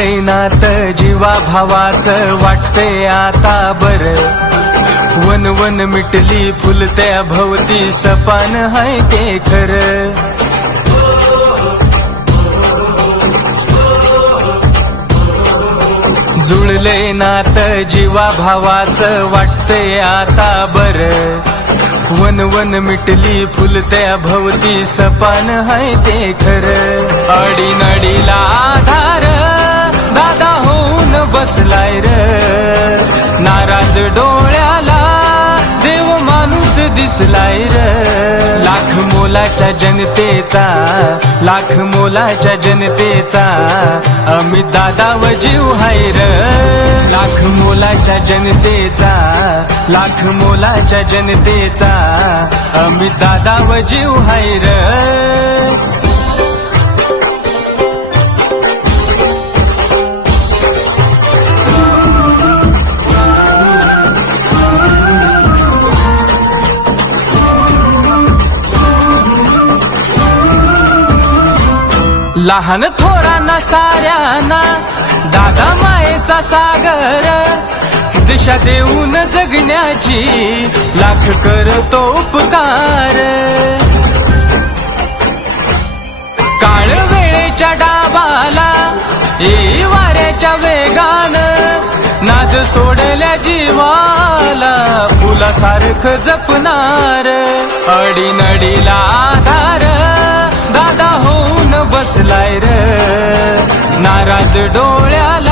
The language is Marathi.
जुळलंय नात जीवा भावाचं वाटतंय आता बरं। वन वन मिटली फुलत्या भोवती सपान हाय ते खरं। जुळलंय नात जीवा भावाचं वाटतंय आता बरं। वन वन मिटली फुलत्या भोवती सपान हाय ते खरं। अडीनडीला आधार दादा होऊन बसलाय र, नाराज डोळ्याला देव माणूस दिसलाय र। लाख मोलाच्या जनतेचा, लाख मोलाच्या जनतेचा अमित दादा व जीव हाय र। लाख मोलाच्या जनतेचा, लाख मोलाच्या जनतेचा अमित दादा व जीव हाय र। लहान थोरांना साऱ्यांना दादा मायेचा सागर, दिशा देऊन जगण्याची लाख करतो उपकार। काळ वेळेच्या डाबाला येई वाऱ्याच्या वेगान, नाद सोडल्या जीवाला फुलासारखं जपणार। अडीनडीला आधार दादा होऊन बसलाय र, नाराज डोळ्याला